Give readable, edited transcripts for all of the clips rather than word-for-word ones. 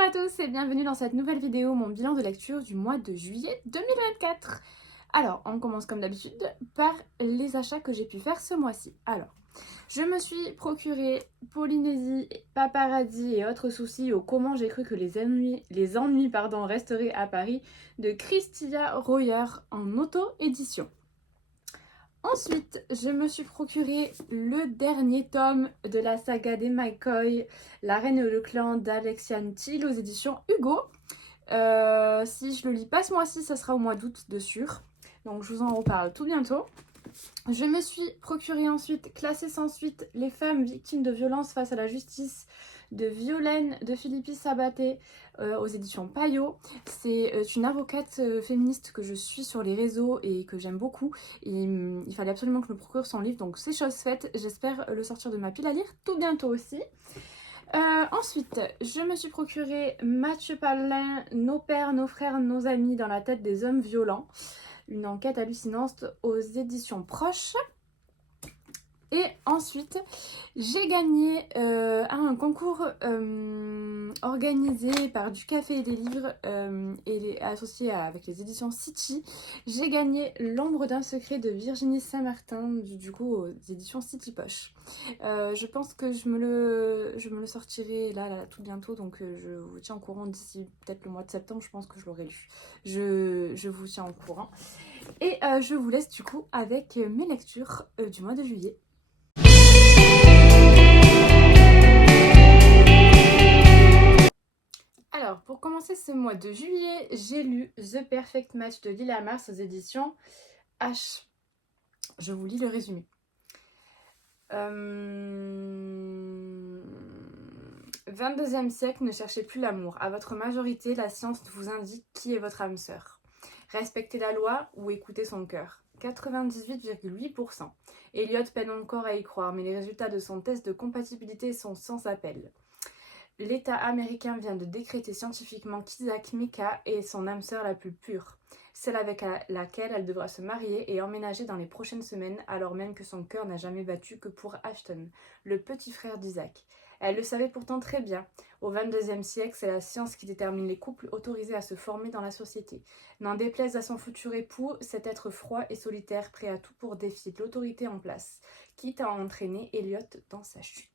à tous et bienvenue dans cette nouvelle vidéo, mon bilan de lecture du mois de juillet 2024. Alors, on commence comme d'habitude par les achats que j'ai pu faire ce mois-ci. Alors, je me suis procuré Polynésie, Paparazzi et autres soucis au comment j'ai cru que les ennuis resteraient à Paris de Christia Royer en auto-édition. Ensuite, je me suis procuré le dernier tome de la saga des McCoy, La Reine et le Clan d'Alexiane Thiel aux éditions Hugo. Si je le lis pas ce mois-ci, ça sera au mois d'août de sûr. Donc je vous en reparle tout bientôt. Je me suis procuré ensuite Classé sans suite, les femmes victimes de violences face à la justice de Violaine de Philippi Sabaté aux éditions Payot. C'est une avocate féministe que je suis sur les réseaux et que j'aime beaucoup. Et, il fallait absolument que je me procure son livre, donc c'est chose faite. J'espère le sortir de ma pile à lire tout bientôt aussi. Ensuite, je me suis procuré Mathieu Paulin, Nos pères, nos frères, nos amis dans la tête des hommes violents. Une enquête hallucinante aux éditions Proches. Et ensuite, j'ai gagné à un concours organisé par Du Café et des Livres et associé avec les éditions City. J'ai gagné L'ombre d'un secret de Virginie Saint-Martin, du coup aux éditions City Poche. Je pense que je me le sortirai là tout bientôt, donc je vous tiens au courant d'ici peut-être le mois de septembre, je pense que je l'aurai lu. Je vous tiens au courant. Et je vous laisse du coup avec mes lectures du mois de juillet. Alors, pour commencer ce mois de juillet, j'ai lu The Perfect Match de Lila Mars aux éditions H. Je vous lis le résumé. 22e siècle, ne cherchez plus l'amour. À votre majorité, la science vous indique qui est votre âme sœur. Respectez la loi ou écoutez son cœur. 98,8%. Elliot peine encore à y croire, mais les résultats de son test de compatibilité sont sans appel. L'État américain vient de décréter scientifiquement qu'Isaac Mika est son âme sœur la plus pure, celle avec laquelle elle devra se marier et emménager dans les prochaines semaines, alors même que son cœur n'a jamais battu que pour Ashton, le petit frère d'Isaac. Elle le savait pourtant très bien. Au XXIe siècle, c'est la science qui détermine les couples autorisés à se former dans la société. N'en déplaise à son futur époux, cet être froid et solitaire, prêt à tout pour défier l'autorité en place, quitte à entraîner Elliot dans sa chute.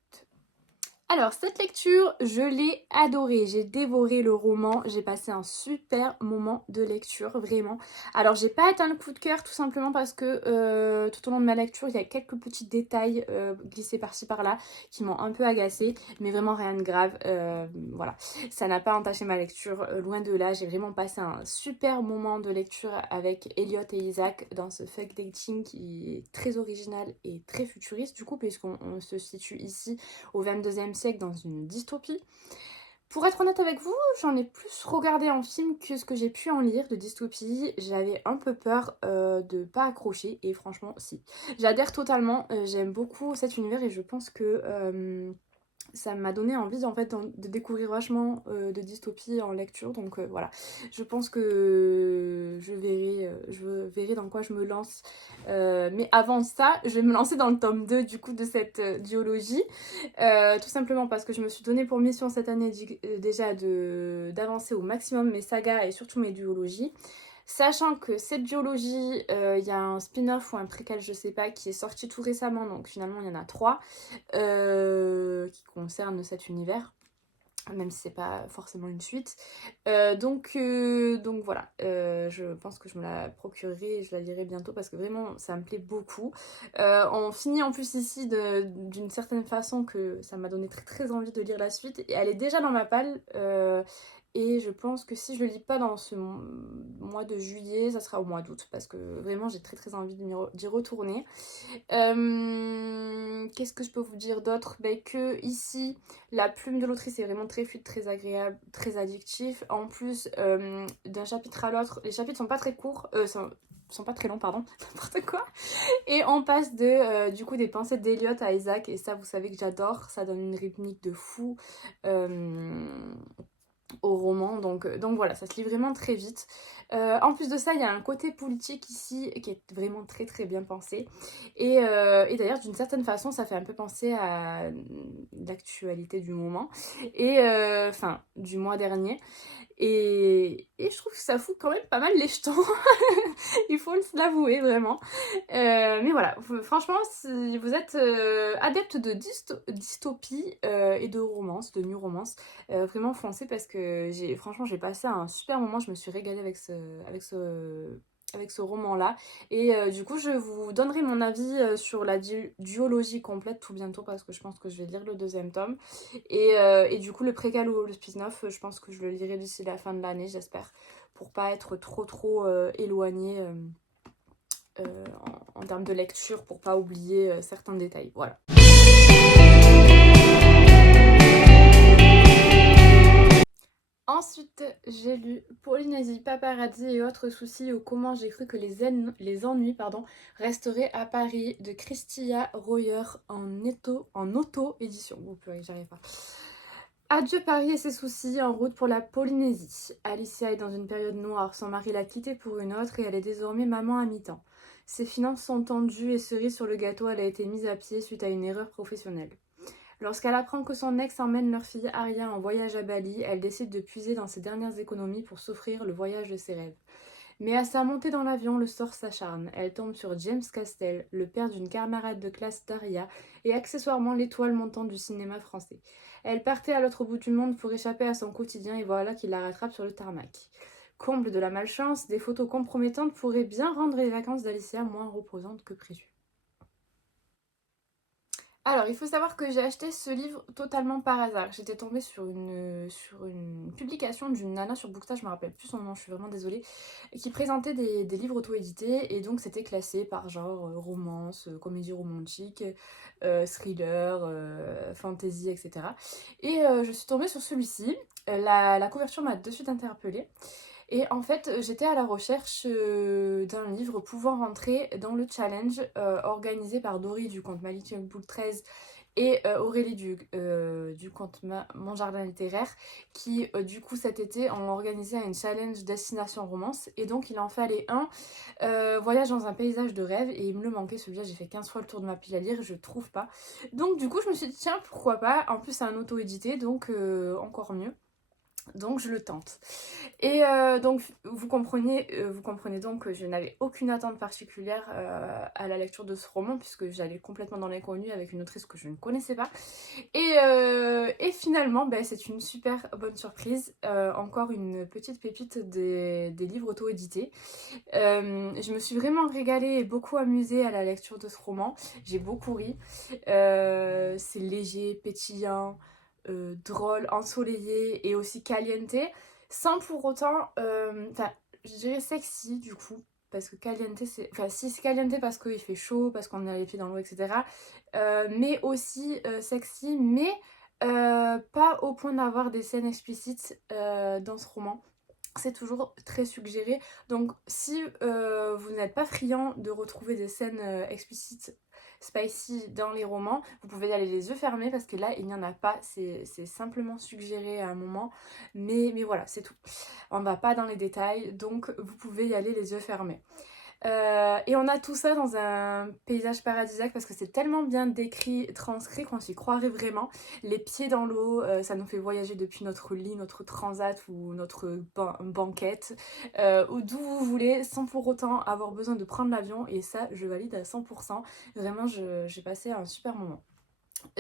Alors, cette lecture, je l'ai adorée. J'ai dévoré le roman. J'ai passé un super moment de lecture, vraiment. Alors, j'ai pas atteint le coup de cœur, tout simplement parce que tout au long de ma lecture, il y a quelques petits détails glissés par-ci par-là qui m'ont un peu agacée, mais vraiment rien de grave. Voilà, ça n'a pas entaché ma lecture, loin de là. J'ai vraiment passé un super moment de lecture avec Elliot et Isaac dans ce fuck dating qui est très original et très futuriste, du coup, puisqu'on se situe ici au 22e siècle dans une dystopie. Pour être honnête avec vous, j'en ai plus regardé en film que ce que j'ai pu en lire de dystopie. J'avais un peu peur de pas accrocher et franchement si. J'adhère totalement, j'aime beaucoup cet univers et je pense que ça m'a donné envie en fait de découvrir vachement de dystopie en lecture, donc voilà, je pense que je verrai dans quoi je me lance, mais avant ça je vais me lancer dans le tome 2 du coup de cette duologie, tout simplement parce que je me suis donné pour mission cette année déjà d'avancer au maximum mes sagas et surtout mes duologies. Sachant que cette duologie, il y a un spin-off ou un préquel, je sais pas, qui est sorti tout récemment, donc finalement il y en a 3 qui concernent cet univers, même si c'est pas forcément une suite. Donc voilà, je pense que je me la procurerai et je la lirai bientôt parce que vraiment ça me plaît beaucoup. On finit en plus ici d'une certaine façon que ça m'a donné très très envie de lire la suite et elle est déjà dans ma palle. Et je pense que si je le lis pas dans ce mois de juillet, ça sera au mois d'août parce que vraiment j'ai très très envie d'y retourner. Qu'est-ce que je peux vous dire d'autre? Que ici, la plume de l'autrice est vraiment très fluide, très agréable, très addictif. En plus, d'un chapitre à l'autre, les chapitres sont pas très courts, sont pas très longs, pardon, n'importe quoi. Et on passe du coup des pensées d'Eliot à Isaac, et ça vous savez que j'adore, ça donne une rythmique de fou. au roman, donc voilà, ça se lit vraiment très vite. En plus de ça, il y a un côté politique ici qui est vraiment très très bien pensé. Et d'ailleurs, d'une certaine façon, ça fait un peu penser à l'actualité du moment, enfin, du mois dernier. Et je trouve que ça fout quand même pas mal les jetons, il faut l'avouer vraiment. Mais voilà, franchement, si vous êtes adepte de dystopie et de romance, de new romance, vraiment foncez parce que franchement j'ai passé un super moment, je me suis régalée avec ce roman-là. Et du coup, je vous donnerai mon avis sur la duologie complète tout bientôt parce que je pense que je vais lire le deuxième tome. Et du coup, le préquel ou le spin-off, je pense que je le lirai d'ici la fin de l'année, j'espère, pour pas être trop éloignée en termes de lecture, pour pas oublier certains détails. Voilà. Ensuite, j'ai lu Polynésie, Paparazzi et autres soucis ou comment j'ai cru que les ennuis resteraient à Paris de Christia Royer en auto-édition. Oh purée, j'arrive pas. Adieu Paris et ses soucis, en route pour la Polynésie. Alicia est dans une période noire, son mari l'a quittée pour une autre et elle est désormais maman à mi-temps. Ses finances sont tendues et cerise sur le gâteau, elle a été mise à pied suite à une erreur professionnelle. Lorsqu'elle apprend que son ex emmène leur fille Aria en voyage à Bali, elle décide de puiser dans ses dernières économies pour s'offrir le voyage de ses rêves. Mais à sa montée dans l'avion, le sort s'acharne. Elle tombe sur James Castell, le père d'une camarade de classe d'Aria, et accessoirement l'étoile montante du cinéma français. Elle partait à l'autre bout du monde pour échapper à son quotidien et voilà qu'il la rattrape sur le tarmac. Comble de la malchance, des photos compromettantes pourraient bien rendre les vacances d'Alicia moins reposantes que prévu. Alors, il faut savoir que j'ai acheté ce livre totalement par hasard. J'étais tombée sur une publication d'une nana sur Booksta, je me rappelle plus son nom, je suis vraiment désolée, qui présentait des livres auto-édités et donc c'était classé par genre romance, comédie romantique, thriller, fantasy, etc. Et je suis tombée sur celui-ci. La couverture m'a de suite interpellée. Et en fait, j'étais à la recherche d'un livre pouvant rentrer dans le challenge organisé par Dory du compte Malikia Book 13 et Aurélie du compte Mon Jardin Littéraire qui, du coup, cet été, ont organisé un challenge Destination Romance. Et donc, il en fallait un voyage dans un paysage de rêve et il me le manquait celui-là. J'ai fait 15 fois le tour de ma pile à lire, je trouve pas. Donc, du coup, je me suis dit, tiens, pourquoi pas. En plus, c'est un auto-édité, donc encore mieux. Donc je le tente. Et donc vous comprenez donc que je n'avais aucune attente particulière à la lecture de ce roman puisque j'allais complètement dans l'inconnu avec une autrice que je ne connaissais pas. Et finalement, ben, c'est une super bonne surprise. Encore une petite pépite des livres auto-édités. Je me suis vraiment régalée et beaucoup amusée à la lecture de ce roman. J'ai beaucoup ri. C'est léger, pétillant, drôle, ensoleillé et aussi caliente, sans pour autant, enfin, je dirais sexy du coup, parce que caliente, c'est, enfin, si c'est caliente parce qu'il fait chaud, parce qu'on a les pieds dans l'eau, etc. Mais aussi sexy, mais pas au point d'avoir des scènes explicites dans ce roman. C'est toujours très suggéré. Donc si vous n'êtes pas friand de retrouver des scènes explicites spicy dans les romans, vous pouvez y aller les yeux fermés parce que là il n'y en a pas, c'est simplement suggéré à un moment, mais voilà, c'est tout. On va pas dans les détails, donc vous pouvez y aller les yeux fermés. Et on a tout ça dans un paysage paradisiaque parce que c'est tellement bien décrit, transcrit qu'on s'y croirait vraiment. Les pieds dans l'eau, ça nous fait voyager depuis notre lit, notre transat ou notre banquette, ou d'où vous voulez, sans pour autant avoir besoin de prendre l'avion. Et ça, je valide à 100%. Vraiment, j'ai passé un super moment.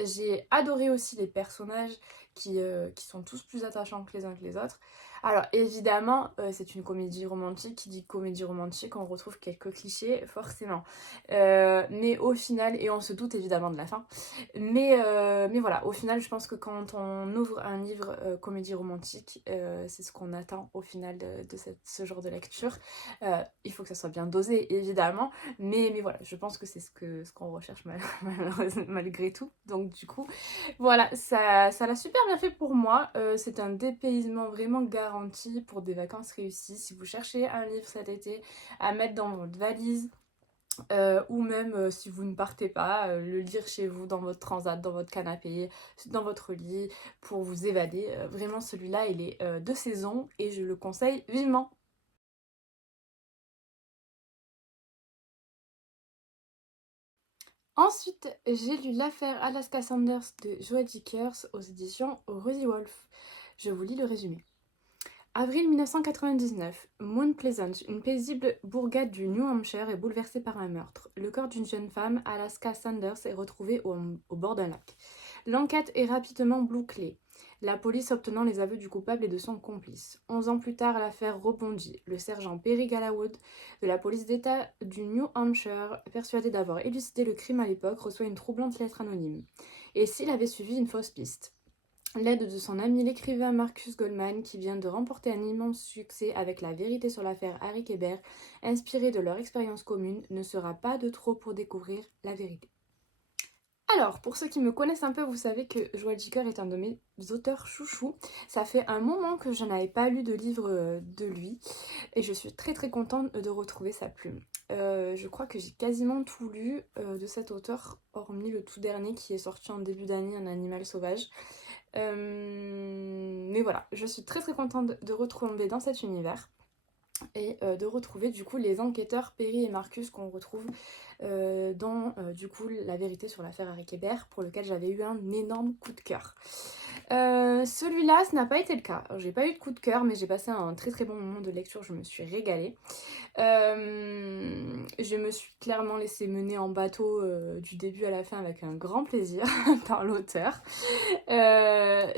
J'ai adoré aussi les personnages qui sont tous plus attachants que les uns que les autres. Alors évidemment, c'est une comédie romantique. Qui dit comédie romantique, on retrouve quelques clichés, forcément. Mais au final, et on se doute évidemment de la fin, mais voilà, au final, je pense que quand on ouvre un livre comédie romantique, c'est ce qu'on attend au final de ce genre de lecture. Il faut que ça soit bien dosé, évidemment, mais voilà, je pense que c'est ce qu'on recherche malgré tout. Donc du coup, voilà, ça l'a super bien fait pour moi. C'est un dépaysement vraiment garanti pour des vacances réussies. Si vous cherchez un livre cet été à mettre dans votre valise, ou même si vous ne partez pas, le lire chez vous, dans votre transat, dans votre canapé, dans votre lit, pour vous évader. Vraiment celui-là il est de saison et je le conseille vivement. Ensuite, j'ai lu L'affaire Alaska Sanders de Joe Dickers aux éditions Rosy Wolf. Je vous lis le résumé. Avril 1999, Mount Pleasant, une paisible bourgade du New Hampshire, est bouleversée par un meurtre. Le corps d'une jeune femme, Alaska Sanders, est retrouvé au bord d'un lac. L'enquête est rapidement bouclée, la police obtenant les aveux du coupable et de son complice. 11 ans plus tard, l'affaire rebondit. Le sergent Perry Gallowwood de la police d'État du New Hampshire, persuadé d'avoir élucidé le crime à l'époque, reçoit une troublante lettre anonyme. Et s'il avait suivi une fausse piste? L'aide de son ami l'écrivain Marcus Goldman, qui vient de remporter un immense succès avec La vérité sur l'affaire Harry Kéber, inspiré de leur expérience commune, ne sera pas de trop pour découvrir la vérité. Alors, pour ceux qui me connaissent un peu, vous savez que Joël Dicker est un de mes auteurs chouchous. Ça fait un moment que je n'avais pas lu de livre de lui et je suis très très contente de retrouver sa plume. Je crois que j'ai quasiment tout lu de cet auteur, hormis le tout dernier qui est sorti en début d'année, Un animal sauvage. Mais voilà, je suis très très contente de retomber dans cet univers et de retrouver du coup les enquêteurs Perry et Marcus qu'on retrouve dans du coup La vérité sur l'affaire Harry Kéber, pour lequel j'avais eu un énorme coup de cœur. Celui-là, ce n'a pas été le cas. J'ai pas eu de coup de cœur, mais j'ai passé un très très bon moment de lecture, je me suis régalée. Je me suis clairement laissée mener en bateau du début à la fin avec un grand plaisir par l'auteur.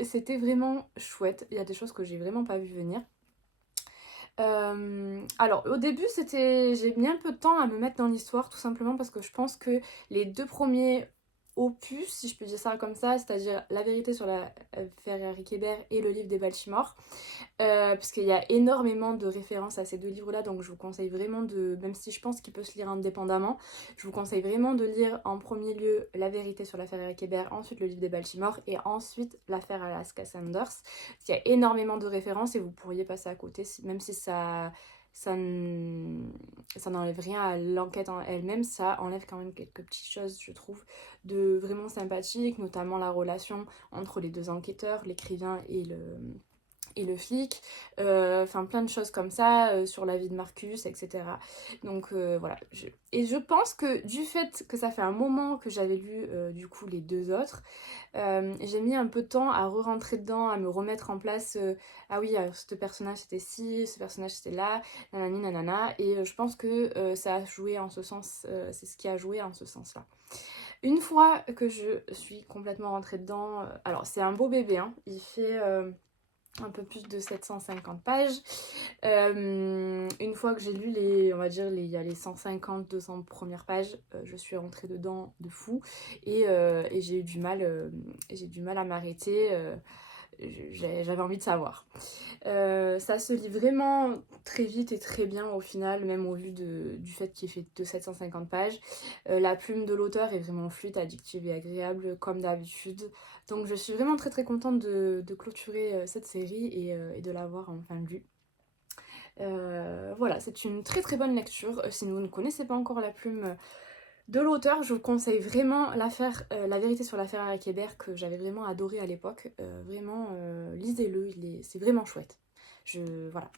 C'était vraiment chouette, il y a des choses que j'ai vraiment pas vu venir. Alors au début j'ai mis un peu de temps à me mettre dans l'histoire, tout simplement parce que je pense que les deux premiers opus, si je peux dire ça comme ça, c'est-à-dire La vérité sur l'affaire Harry Kéber et Le livre des Baltimore, parce qu'il y a énormément de références à ces deux livres-là, donc je vous conseille vraiment même si je pense qu'il peut se lire indépendamment, je vous conseille vraiment de lire en premier lieu La vérité sur l'affaire Harry Kéber, ensuite Le livre des Baltimore et ensuite l'affaire Alaska Sanders. Il y a énormément de références et vous pourriez passer à côté, même si ça n'enlève rien à l'enquête en elle-même, ça enlève quand même quelques petites choses, je trouve, de vraiment sympathiques, notamment la relation entre les deux enquêteurs, l'écrivain et le flic, enfin plein de choses comme ça, sur la vie de Marcus, etc. Donc voilà. Et je pense que du fait que ça fait un moment que j'avais lu du coup les deux autres, j'ai mis un peu de temps à re-rentrer dedans, à me remettre en place. Ah oui, ce personnage c'était ci, ce personnage c'était là, nanani nanana. Et je pense que ça a joué en ce sens, c'est ce qui a joué en ce sens-là. Une fois que je suis complètement rentrée dedans, alors c'est un beau bébé, hein, il fait un peu plus de 750 pages. Une fois que j'ai lu on va dire, il y a les 150-200 premières pages, je suis rentrée dedans de fou et j'ai eu du mal à m'arrêter. J'avais envie de savoir. Ça se lit vraiment très vite et très bien au final, même au vu du fait qu'il fait de 750 pages. La plume de l'auteur est vraiment fluide, addictive et agréable comme d'habitude. Donc je suis vraiment très très contente de clôturer cette série et de l'avoir enfin lue. Voilà, c'est une très très bonne lecture. Si vous ne connaissez pas encore la plume de l'auteur, je vous conseille vraiment La vérité sur l'affaire Harry Kéber, que j'avais vraiment adoré à l'époque. Vraiment, lisez-le, c'est vraiment chouette. Voilà.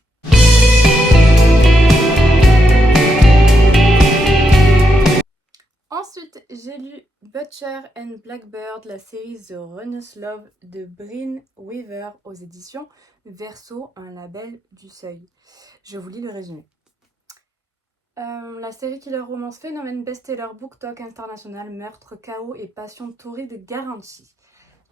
Ensuite, j'ai lu Butcher and Blackbird, la série The Runner's Love de Bryn Weaver aux éditions Verso, un label du Seuil. Je vous lis le résumé. La série killer romance phénomène best-seller BookTok international, meurtre, chaos et passion torride garantie.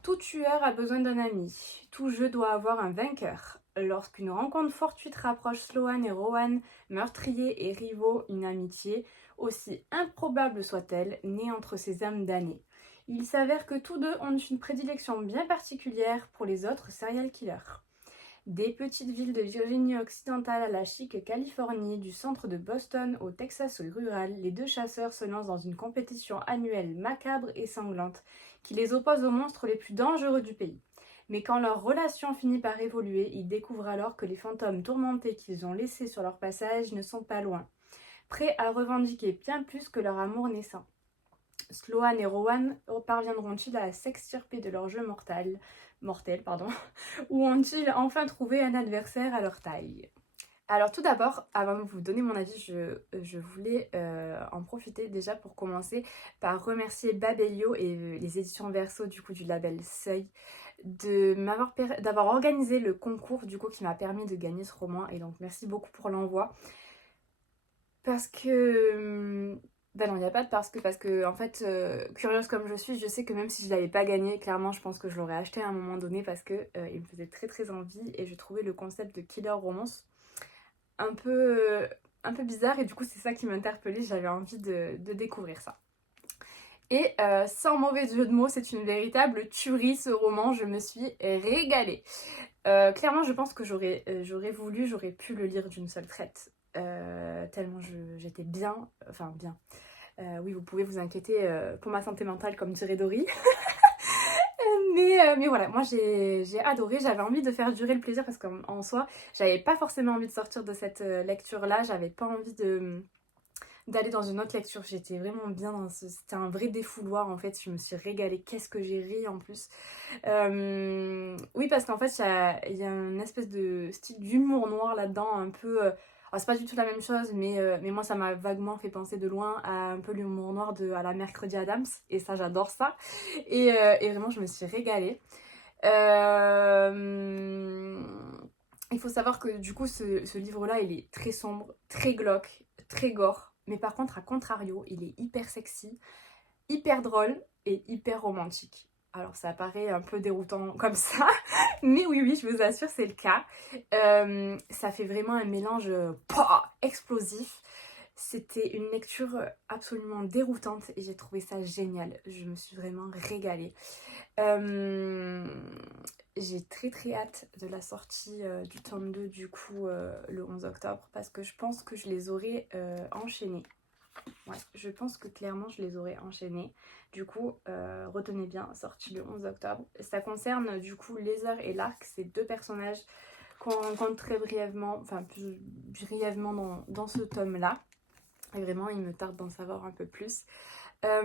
Tout tueur a besoin d'un ami, tout jeu doit avoir un vainqueur. Lorsqu'une rencontre fortuite rapproche Sloane et Rowan, meurtriers et rivaux, une amitié, aussi improbable soit-elle, naît entre ces âmes damnées. Il s'avère que tous deux ont une prédilection bien particulière pour les autres serial killers. Des petites villes de Virginie occidentale à la chic Californie, du centre de Boston au Texas rural, les deux chasseurs se lancent dans une compétition annuelle macabre et sanglante qui les oppose aux monstres les plus dangereux du pays. Mais quand leur relation finit par évoluer, ils découvrent alors que les fantômes tourmentés qu'ils ont laissés sur leur passage ne sont pas loin. prêts à revendiquer bien plus que leur amour naissant. Sloan et Rowan parviendront-ils à s'extirper de leur jeu mortel, ou ont-ils enfin trouvé un adversaire à leur taille? Alors tout d'abord, avant de vous donner mon avis, je voulais en profiter déjà pour commencer par remercier Babelio et les éditions Verso du coup du label Seuil d'avoir organisé le concours du coup qui m'a permis de gagner ce roman, et donc merci beaucoup pour l'envoi. Parce que... Ben non, il n'y a pas de parce que en fait, curieuse comme je suis, je sais que même si je l'avais pas gagné, clairement je pense que je l'aurais acheté à un moment donné parce que il me faisait très très envie et je trouvais le concept de killer romance un peu bizarre, et du coup c'est ça qui m'interpellait, j'avais envie de découvrir ça. Et sans mauvais jeu de mots, c'est une véritable tuerie ce roman, je me suis régalée. Clairement je pense que j'aurais pu le lire d'une seule traite, tellement j'étais bien, enfin bien. Oui, vous pouvez vous inquiéter pour ma santé mentale comme dirait Dory. Mais voilà, moi j'ai adoré, j'avais envie de faire durer le plaisir parce qu'en soi, j'avais pas forcément envie de sortir de cette lecture-là, j'avais pas envie d'aller dans une autre lecture, j'étais vraiment bien dans c'était un vrai défouloir en fait, je me suis régalée, qu'est-ce que j'ai ri en plus. Oui, parce qu'en fait, il y a une espèce de style d'humour noir là-dedans, un peu... alors, c'est pas du tout la même chose, mais moi, ça m'a vaguement fait penser de loin à un peu l'humour noir à la Mercredi Adams, et ça, j'adore ça. Et vraiment, je me suis régalée. Il faut savoir que du coup, ce livre-là, il est très sombre, très glauque, très gore, mais par contre, à contrario, il est hyper sexy, hyper drôle et hyper romantique. Alors ça paraît un peu déroutant comme ça, mais oui, je vous assure, c'est le cas. Ça fait vraiment un mélange explosif. C'était une lecture absolument déroutante et j'ai trouvé ça génial. Je me suis vraiment régalée. J'ai très très hâte de la sortie du tome 2 du coup le 11 octobre parce que je pense que je les aurai enchaînés. Ouais, je pense que clairement je les aurais enchaînés. Du coup, retenez bien, sorti le 11 octobre. Ça concerne du coup Lézard et Lark, ces deux personnages qu'on rencontre très brièvement, enfin plus brièvement dans ce tome-là. Et vraiment, il me tarde d'en savoir un peu plus. Qu'est-ce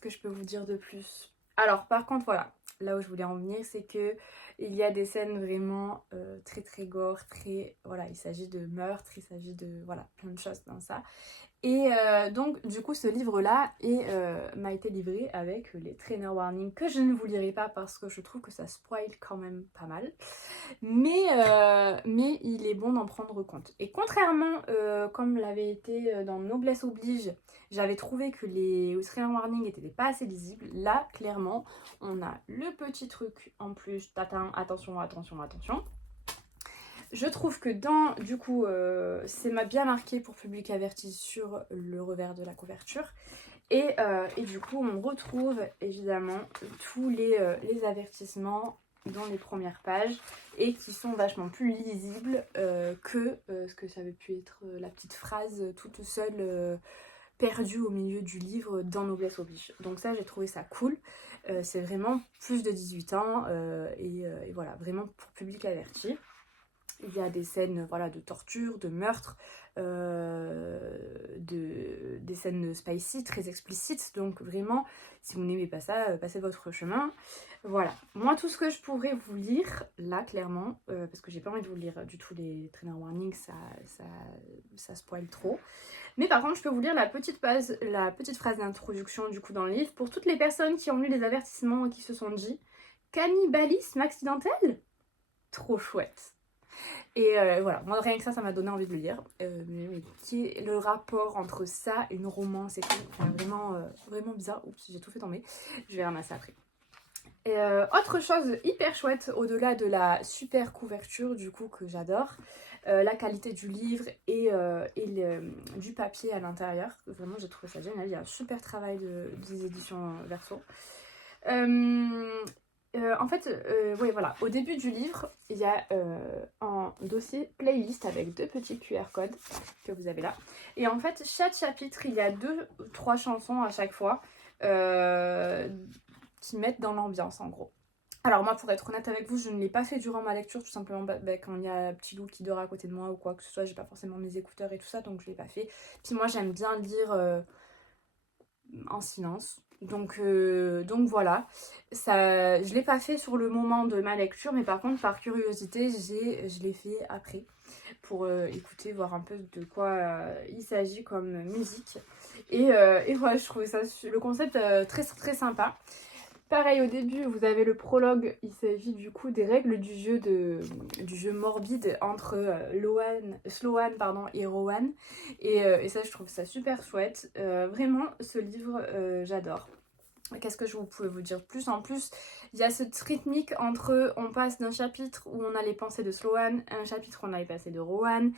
que je peux vous dire de plus? Alors, par contre, voilà, là où je voulais en venir, c'est que il y a des scènes vraiment très très gore, très... Voilà, il s'agit de meurtre, il s'agit de... Voilà, plein de choses dans ça. Et donc, du coup, ce livre-là m'a été livré avec les trainer warnings que je ne vous lirai pas parce que je trouve que ça spoil quand même pas mal. Mais il est bon d'en prendre compte. Et contrairement, comme l'avait été dans Noblesse Oblige, j'avais trouvé que les trainer warnings n'étaient pas assez lisibles. Là, clairement, on a le petit truc en plus. Attention, attention, attention. Je trouve que du coup, c'est bien marqué pour public averti sur le revers de la couverture. Et du coup, on retrouve évidemment tous les avertissements dans les premières pages et qui sont vachement plus lisibles que ce que ça avait pu être la petite phrase toute seule perdue au milieu du livre dans Noblesse Oblige. Donc ça, j'ai trouvé ça cool. C'est vraiment plus de 18 ans et voilà, vraiment pour public averti. Il y a des scènes voilà, de torture, de meurtre, des scènes spicy, très explicites. Donc vraiment, si vous n'aimez pas ça, passez votre chemin. Voilà. Moi, tout ce que je pourrais vous lire, là, clairement, parce que j'ai pas envie de vous lire du tout les trainer warnings, ça spoil trop. Mais par contre, je peux vous lire la petite phrase d'introduction du coup dans le livre. Pour toutes les personnes qui ont lu les avertissements et qui se sont dit « Cannibalisme accidentel ?» Trop chouette. Et voilà, moi rien que ça m'a donné envie de le lire. Mais qui est le rapport entre ça et une romance et tout, enfin, vraiment bizarre. Oups, j'ai tout fait tomber. Je vais ramasser après. Et autre chose hyper chouette, au-delà de la super couverture du coup que j'adore, la qualité du livre et du papier à l'intérieur. Vraiment, j'ai trouvé ça génial. Il y a un super travail des éditions Verso. En fait, oui, voilà, au début du livre, il y a un dossier playlist avec 2 petits QR codes que vous avez là. Et en fait, chaque chapitre, il y a 2-3 chansons à chaque fois qui mettent dans l'ambiance, en gros. Alors moi, pour être honnête avec vous, je ne l'ai pas fait durant ma lecture, tout simplement quand il y a petit loup qui dort à côté de moi ou quoi que ce soit, j'ai pas forcément mes écouteurs et tout ça, donc je l'ai pas fait. Puis moi, j'aime bien lire en silence. Donc voilà, ça, je l'ai pas fait sur le moment de ma lecture, mais par contre, par curiosité, je l'ai fait après pour écouter, voir un peu de quoi il s'agit comme musique. Et voilà, je trouvais ça, le concept très très sympa. Pareil, au début, vous avez le prologue. Il s'agit du coup des règles du jeu morbide entre Sloane pardon, et Rowan. Et ça, je trouve ça super chouette. Vraiment, ce livre, j'adore. Qu'est-ce que je pouvais vous dire plus? En plus, il y a cette rythmique entre on passe d'un chapitre où on a les pensées de Sloane à un chapitre où on a les pensées de Rowan.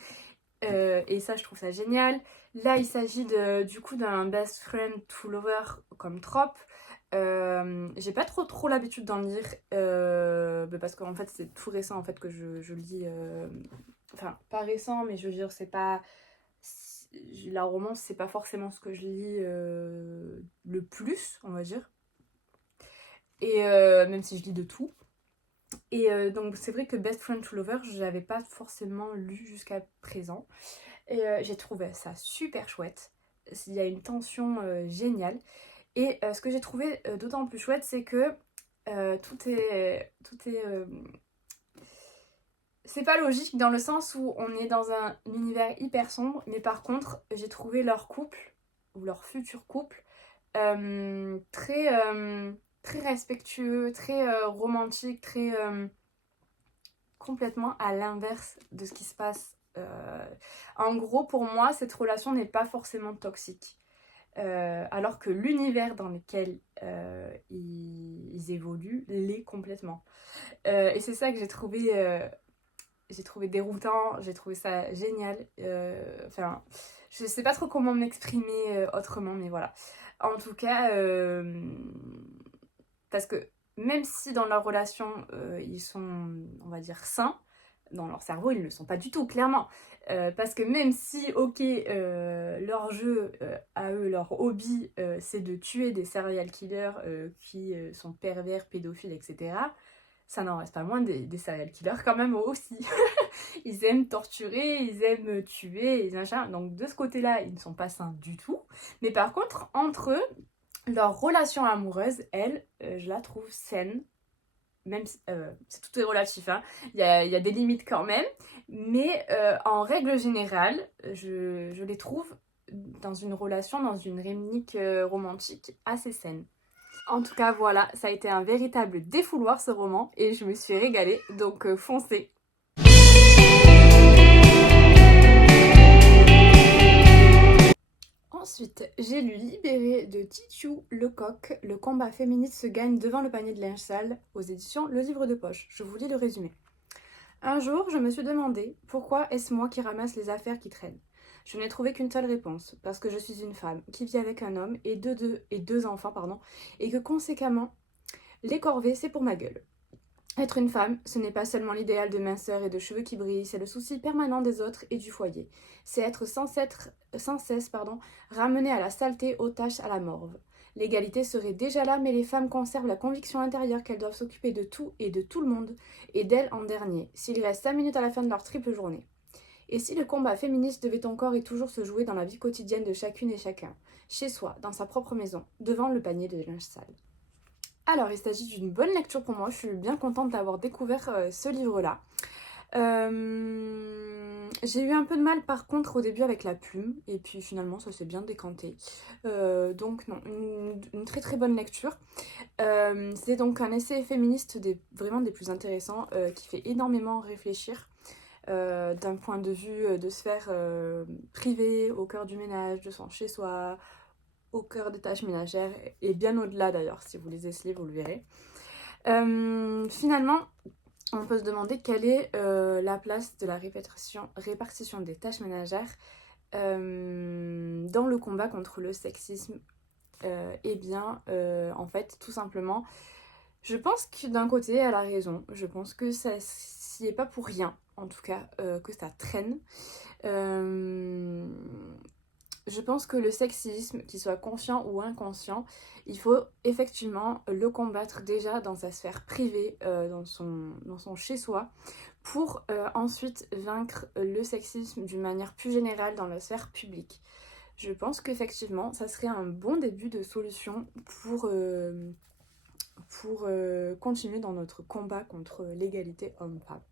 Et ça, je trouve ça génial. Là, il s'agit du coup d'un best friend to lover comme trope. J'ai pas trop l'habitude d'en lire parce qu'en fait c'est tout récent en fait que je lis enfin pas récent mais je veux dire c'est pas la romance c'est pas forcément ce que je lis le plus on va dire et même si je lis de tout et donc c'est vrai que Best Friend to Lover je l'avais pas forcément lu jusqu'à présent et j'ai trouvé ça super chouette. Il y a une tension géniale. Et ce que j'ai trouvé d'autant plus chouette, c'est que tout est... C'est pas logique dans le sens où on est dans un univers hyper sombre, mais par contre, j'ai trouvé leur couple, ou leur futur couple, très respectueux, très romantique, très complètement à l'inverse de ce qui se passe. En gros, pour moi, cette relation n'est pas forcément toxique. Alors que l'univers dans lequel ils évoluent l'est complètement. Et c'est ça que j'ai trouvé déroutant, j'ai trouvé ça génial. Enfin, je sais pas trop comment m'exprimer autrement, mais voilà. En tout cas, parce que même si dans leur relation, ils sont, on va dire, sains, dans leur cerveau, ils ne le sont pas du tout, clairement. Parce que même si, ok, leur jeu à eux, leur hobby, c'est de tuer des serial killers qui sont pervers, pédophiles, etc., ça n'en reste pas moins des serial killers quand même aussi. Ils aiment torturer, ils aiment tuer, et machin. Donc de ce côté-là, ils ne sont pas sains du tout. Mais par contre, entre eux, leur relation amoureuse, elle, je la trouve saine. Même si, c'est tout est relatif, hein. Il y a des limites quand même. Mais en règle générale, je les trouve dans une relation, dans une rythmique romantique assez saine. En tout cas, voilà, ça a été un véritable défouloir ce roman et je me suis régalée, donc foncez. Ensuite, j'ai lu Libéré de Titiou Lecoq. Le combat féministe se gagne devant le panier de linge sale aux éditions Le Livre de Poche. Je vous lis le résumé. Un jour, je me suis demandé pourquoi est-ce moi qui ramasse les affaires qui traînent. Je n'ai trouvé qu'une seule réponse, parce que je suis une femme qui vit avec un homme et deux enfants, et que conséquemment, les corvées, c'est pour ma gueule. Être une femme, ce n'est pas seulement l'idéal de minceur et de cheveux qui brillent, c'est le souci permanent des autres et du foyer. C'est être sans cesse ramené à la saleté, aux tâches, à la morve. L'égalité serait déjà là, mais les femmes conservent la conviction intérieure qu'elles doivent s'occuper de tout et de tout le monde, et d'elles en dernier, s'il reste 5 minutes à la fin de leur triple journée. Et si le combat féministe devait encore et toujours se jouer dans la vie quotidienne de chacune et chacun, chez soi, dans sa propre maison, devant le panier de linge sale. Alors, il s'agit d'une bonne lecture pour moi, je suis bien contente d'avoir découvert ce livre-là. J'ai eu un peu de mal par contre au début avec la plume, et puis finalement ça s'est bien décanté. Donc non, une très très bonne lecture. C'est donc un essai féministe vraiment des plus intéressants, qui fait énormément réfléchir. D'un point de vue de sphère privée, au cœur du ménage, de son chez-soi, au cœur des tâches ménagères et bien au-delà d'ailleurs. Si vous lisez ce livre, vous le verrez. Finalement, on peut se demander quelle est la place de la répartition des tâches ménagères dans le combat contre le sexisme. Eh bien, en fait, tout simplement, je pense que d'un côté, elle a raison. Je pense que ça s'y est pas pour rien, en tout cas, que ça traîne. je pense que le sexisme, qu'il soit conscient ou inconscient, il faut effectivement le combattre déjà dans sa sphère privée, dans son chez-soi, pour ensuite vaincre le sexisme d'une manière plus générale dans la sphère publique. Je pense qu'effectivement, ça serait un bon début de solution pour continuer dans notre combat contre l'égalité homme-femme.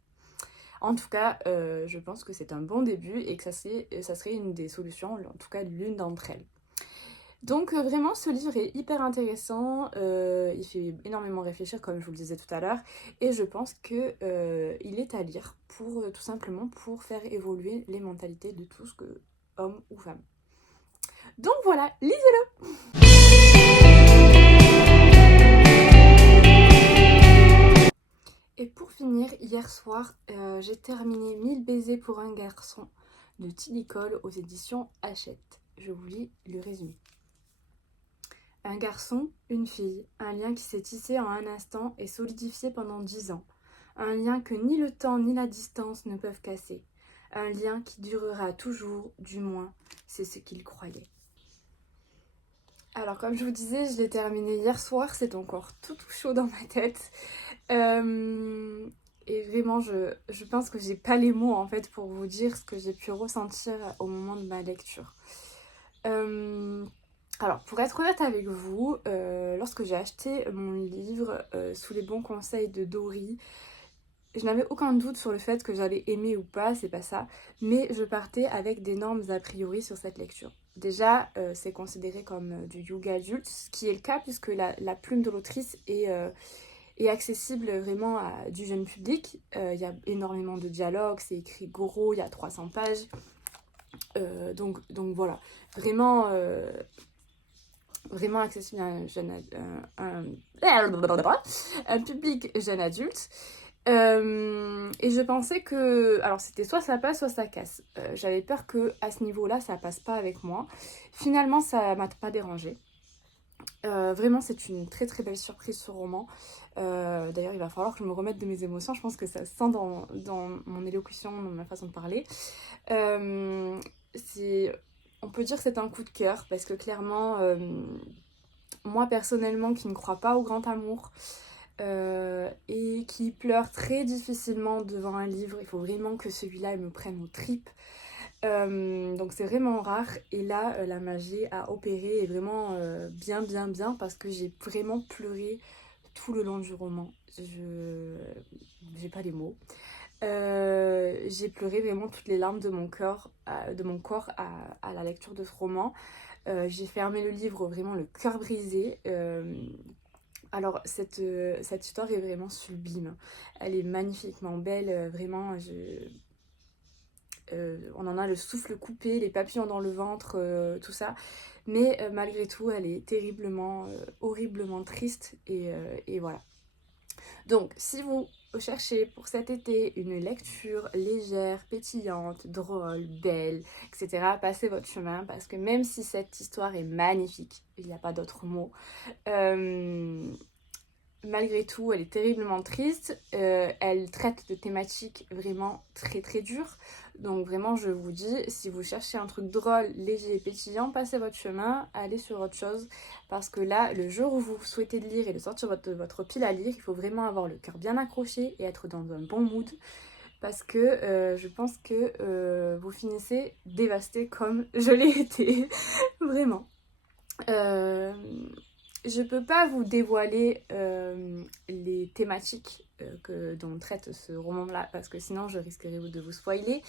En tout cas, je pense que c'est un bon début et que ça serait une des solutions, en tout cas l'une d'entre elles. Donc vraiment, ce livre est hyper intéressant, il fait énormément réfléchir comme je vous le disais tout à l'heure, et je pense qu'il est à lire pour tout simplement pour faire évoluer les mentalités de tous, que hommes ou femmes. Donc voilà, lisez-le! Et pour finir, hier soir, j'ai terminé 1000 baisers pour un garçon de Tilly Cole aux éditions Hachette. Je vous lis le résumé. Un garçon, une fille, un lien qui s'est tissé en un instant et solidifié pendant 10 ans. Un lien que ni le temps ni la distance ne peuvent casser. Un lien qui durera toujours, du moins, c'est ce qu'il croyait. Alors comme je vous disais, je l'ai terminé hier soir, c'est encore tout chaud dans ma tête. Et vraiment, je pense que j'ai pas les mots en fait pour vous dire ce que j'ai pu ressentir au moment de ma lecture. Alors, pour être honnête avec vous, lorsque j'ai acheté mon livre sous les bons conseils de Dory, je n'avais aucun doute sur le fait que j'allais aimer ou pas, c'est pas ça, mais je partais avec d'énormes a priori sur cette lecture. Déjà, c'est considéré comme du yoga adulte, ce qui est le cas puisque la plume de l'autrice est accessible vraiment à du jeune public. Il y a énormément de dialogues, c'est écrit gros, il y a 300 pages. Donc voilà, vraiment, vraiment accessible à un public jeune adulte. Et je pensais que, alors c'était soit ça passe soit ça casse. J'avais peur que à ce niveau-là ça passe pas avec moi. Finalement ça m'a pas dérangé. Vraiment c'est une très très belle surprise ce roman. D'ailleurs il va falloir que je me remette de mes émotions. Je pense que ça se sent dans mon élocution, dans ma façon de parler. On peut dire que c'est un coup de cœur parce que clairement moi personnellement qui ne crois pas au grand amour, et qui pleure très difficilement devant un livre. Il faut vraiment que celui-là il me prenne aux tripes. Donc c'est vraiment rare. Et là, la magie a opéré et vraiment bien parce que j'ai vraiment pleuré tout le long du roman. J'ai pas les mots. J'ai pleuré vraiment toutes les larmes de mon corps à la lecture de ce roman. J'ai fermé le livre vraiment le cœur brisé. Alors cette histoire est vraiment sublime, elle est magnifiquement belle, vraiment, on en a le souffle coupé, les papillons dans le ventre, tout ça, mais malgré tout elle est terriblement, horriblement triste et voilà. Donc si vous cherchez pour cet été une lecture légère, pétillante, drôle, belle, etc., passez votre chemin parce que même si cette histoire est magnifique, il n'y a pas d'autre mot, malgré tout, elle est terriblement triste. Elle traite de thématiques vraiment très très dures. Donc vraiment, je vous dis, si vous cherchez un truc drôle, léger et pétillant, passez votre chemin, allez sur autre chose. Parce que là, le jour où vous souhaitez lire et de sortir votre pile à lire, il faut vraiment avoir le cœur bien accroché et être dans un bon mood. Parce que je pense que vous finissez dévasté comme je l'ai été. Vraiment. Je peux pas vous dévoiler les thématiques dont traite ce roman-là, parce que sinon je risquerais de vous spoiler.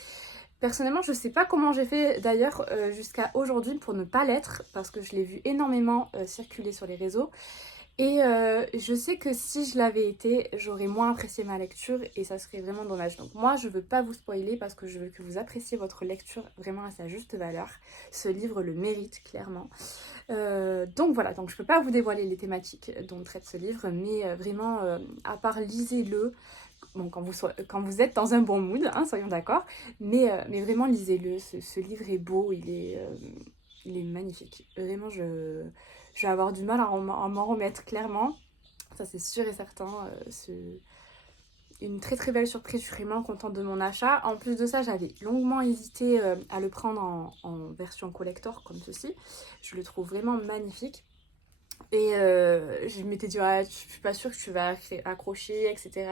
Personnellement, je sais pas comment j'ai fait d'ailleurs jusqu'à aujourd'hui pour ne pas l'être, parce que je l'ai vu énormément circuler sur les réseaux. Et je sais que si je l'avais été, j'aurais moins apprécié ma lecture et ça serait vraiment dommage. Donc moi, je veux pas vous spoiler parce que je veux que vous appréciez votre lecture vraiment à sa juste valeur. Ce livre le mérite clairement. Donc voilà, donc je peux pas vous dévoiler les thématiques dont traite ce livre, mais vraiment, à part lisez-le. Bon, quand vous êtes dans un bon mood, hein, soyons d'accord, mais vraiment lisez-le, ce livre est beau, il est magnifique. Vraiment, je vais avoir du mal à m'en remettre clairement, ça c'est sûr et certain. une très très belle surprise, je suis vraiment contente de mon achat. En plus de ça, j'avais longuement hésité à le prendre en version collector comme ceci. Je le trouve vraiment magnifique. Et je m'étais dit, ouais, je suis pas sûre que tu vas accrocher, etc.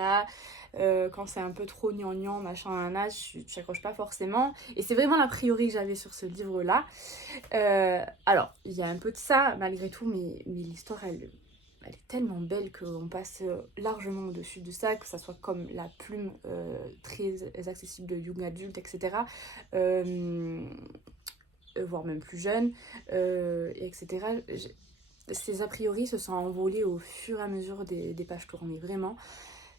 Quand c'est un peu trop gnangnan, machin, nanana, tu n'accroches pas forcément. Et c'est vraiment l'a priori que j'avais sur ce livre-là. Alors, il y a un peu de ça malgré tout, mais l'histoire, elle est tellement belle qu'on passe largement au-dessus de ça, que ça soit comme la plume très accessible de young adulte, etc. Voire même plus jeune, etc. Ces a priori se sont envolés au fur et à mesure des pages tournées, vraiment.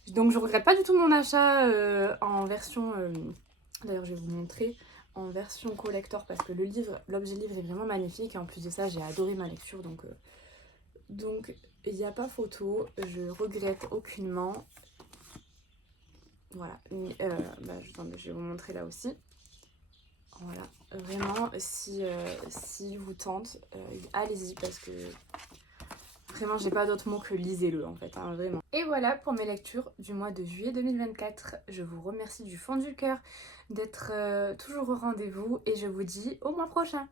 Donc je regrette pas du tout mon achat en version... D'ailleurs, je vais vous montrer en version collector parce que l'objet livre est vraiment magnifique. Et en plus de ça, j'ai adoré ma lecture. Donc il n'y a pas photo. Je regrette aucunement. Voilà. Attendez, je vais vous montrer là aussi. Voilà. Vraiment, si vous tente, allez-y parce que... Vraiment, j'ai pas d'autre mot que lisez-le en fait, hein, vraiment. Et voilà pour mes lectures du mois de juillet 2024. Je vous remercie du fond du cœur d'être toujours au rendez-vous et je vous dis au mois prochain.